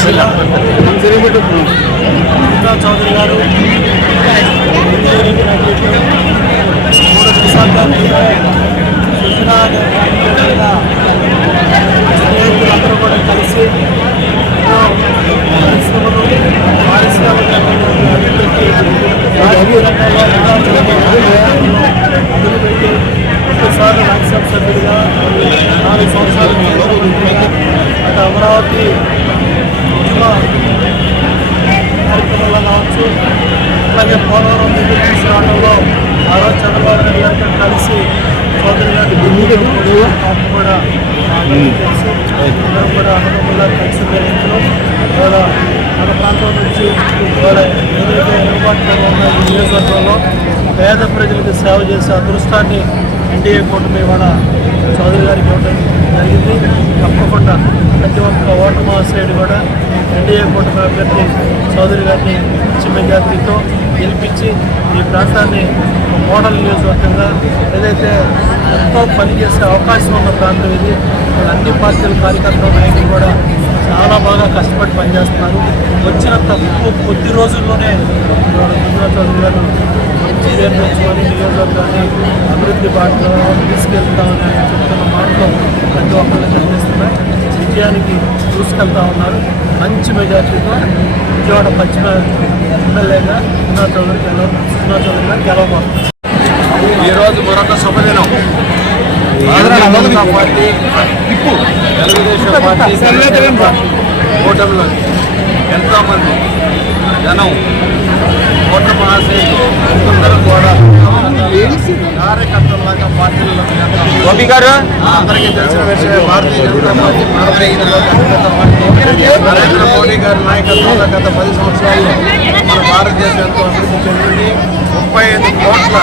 చౌదరి గారు స్నేహితులందరూ కూడా కలిసి పరిశ్రమలు పారిశ్రామిక అభివృద్ధికి రాజకీయ రంగంలో మొదలుపెట్టి ఒకసారి రాజ్యసభ సభ్యుడిగా 4 సంవత్సరాలు అటు అమరావతి కార్యక్రమంలో కావచ్చు, అలాగే పోలవరం దగ్గర తీసుకురావడంలో ఆ రోజు చంద్రబాబు నాయుడు గారితో కలిసి చౌదరి గారి ఢిల్లీలో కూడా తెలుసు. అందరం కూడా అనుభవంలో కలిసి ఇవాళ మన ప్రాంతం నుంచి ఇవాళ ఏదైతే అందుబాటులో ఉన్న ఈ నియోజకవర్గంలో పేద ప్రజలకు సేవ చేసే అదృష్టాన్ని ఎన్డీఏ కూటమి ఇవాళ చౌదరి గారికి ఇవ్వడం జరిగింది. తప్పకుండా ప్రతి ఒక్క ఓటు మహాశయుడు కూడా ఎన్డీఏ కూటమి అభ్యర్థి చౌదరి గారిని మంచి మెజార్టీతో గెలిపించి ఈ ప్రాంతాన్ని మోడల్ నియోజకవర్గంగా ఏదైతే ఎంతో పనిచేసే అవకాశం ఉన్న ప్రాంతం ఇది. అన్ని పార్టీల కార్యకర్తల నాయకులు కూడా చాలా బాగా కష్టపడి పనిచేస్తున్నారు. వచ్చిన తక్కువ కొద్ది రోజుల్లోనే చౌదరి గారు మంచి నేర్పించుకొని నియోజకవర్గాన్ని అభివృద్ధి బాటలో తీసుకెళ్తామని చెప్తున్న మాటలో ప్రతి ఒక్కళ్ళు కనిపిస్తున్నాయి. విజయానికి తీసుకెళ్తా ఉన్నారు. మంచి మెజార్టీతో విజయవాడ పశ్చిమ ఎమ్మెల్యేగా చౌదరి గారు గెలవబోతున్నారు. ఈరోజు మరొక శుభదినం. పార్టీ తెలుగుదేశం పార్టీ కూటమిలో ఎంతోమంది జనం ఓటు మహాశయులు అందరూ కూడా కార్యకర్తలాగా పార్టీలలో అందరికీ తెలిసిన విషయం భారతీయ జనతా పార్టీ నరేంద్ర మోడీ గారి నాయకత్వంలో గత 10 సంవత్సరాల్లో మన భారతదేశం ఎంతో అభివృద్ధి చెందింది. 35 కోట్ల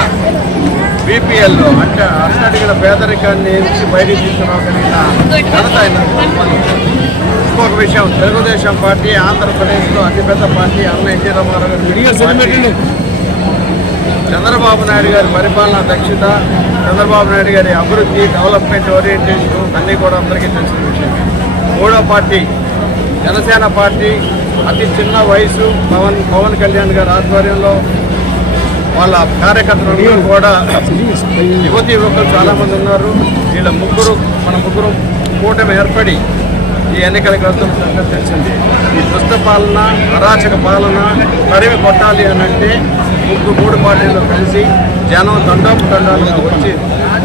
బీపీఎల్లో అంటే అట్టడిగిన పేదరికాన్ని నుంచి బయటికి తీసుకురాగలిగిన ఘనత ఆయన. ఇంకొక విషయం, తెలుగుదేశం పార్టీ ఆంధ్రప్రదేశ్లో అతిపెద్ద పార్టీ. అన్న ఎన్టీ రామారావు గారి చంద్రబాబు నాయుడు గారి పరిపాలనా దక్షత, చంద్రబాబు నాయుడు గారి అభివృద్ధి, డెవలప్మెంట్ ఓరియంటేషన్ అన్నీ కూడా అందరికీ తెలిసిన విషయం. మూడో పార్టీ జనసేన పార్టీ. అతి చిన్న వయసు పవన్ కళ్యాణ్ గారి ఆధ్వర్యంలో వాళ్ళ కార్యకర్తలు కూడా యువతి యువకులు చాలామంది ఉన్నారు. వీళ్ళ మన ముగ్గురు కూటమి ఏర్పడి ఈ ఎన్నికలకు వెళ్తున్న తెలిసింది. ఈ దుష్ట పాలన, అరాచక పాలన తరిమి కొట్టాలి అని అంటే 3 పార్టీలు కలిసి జనం తండోపతండాలుగా వచ్చి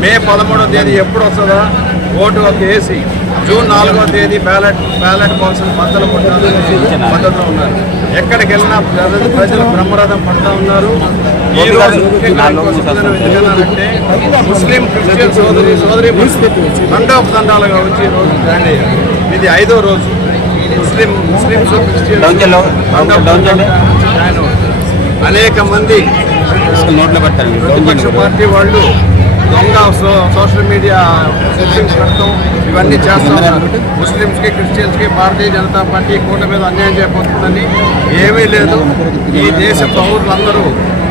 మే 13వ తేదీ ఎప్పుడు వస్తుందా ఓటు వేసి జూన్ 4వ తేదీ బ్యాలెట్ బాక్సులు బద్దలు కొట్టాలని మద్దతులో ఉన్నారు. ఎక్కడికి వెళ్ళినా ప్రజలు బ్రహ్మరథం పడుతూ ఉన్నారు. ఈ రోజు ఎందుకన్నారంటే ముస్లిం క్రిస్టియన్ సోదరి తండోపతండాలుగా వచ్చి ఈ రోజు జాయిన్ అయ్యారు. ఇది 5వ రోజు. ముస్లింస్ క్రిస్టియన్స్ అనేక మంది ప్రతిపక్ష పార్టీ వాళ్ళు దొంగ సోషల్ మీడియా సెట్టింగ్స్ పెడతాం, ఇవన్నీ చేస్తున్నారు. ముస్లింస్కి క్రిస్టియన్స్కి భారతీయ జనతా పార్టీ కూటమి మీద అన్యాయం చేయబోతుందని ఏమీ లేదు. ఈ దేశ పౌరులందరూ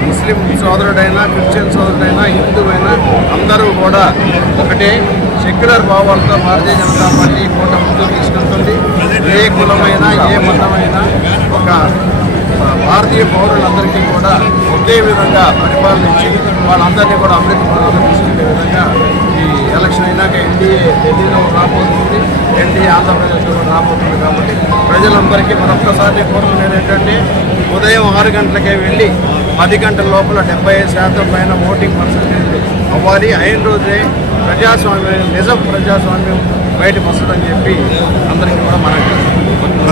ముస్లిం సోదరుడైనా, క్రిస్టియన్ సోదరుడైనా, హిందువైనా అందరూ కూడా ఒకటే సెక్యులర్ భావాలతో భారతీయ జనతా పార్టీ కూటమి ముందుకు తీసుకెళ్తుంది. ఏ కులమైనా, ఏ మతమైనా ఒక భారతీయ పౌరులందరికీ కూడా ఒకే విధంగా పరిపాలనించి వాళ్ళందరినీ కూడా అభివృద్ధి పనులకు తీసుకెళ్లే విధంగా ఈ ఎలక్షన్ అయినాక ఎన్డీఏ ఢిల్లీలో రాబోతుంది, ఎన్డీఏ ఆంధ్రప్రదేశ్లో కూడా రాబోతుంది. కాబట్టి ప్రజలందరికీ మరొక్కసారి కోరుకునేది ఏంటంటే ఉదయం 6 గంటలకే వెళ్ళి 10 గంటల లోపల 75% పైన ఓటింగ్ పర్సెంటేజ్ అవ్వాలి. అయిన రోజే ప్రజాస్వామ్యం, నిజం ప్రజాస్వామ్యం బయటకు వస్తుందని చెప్పి అందరికీ కూడా మనకి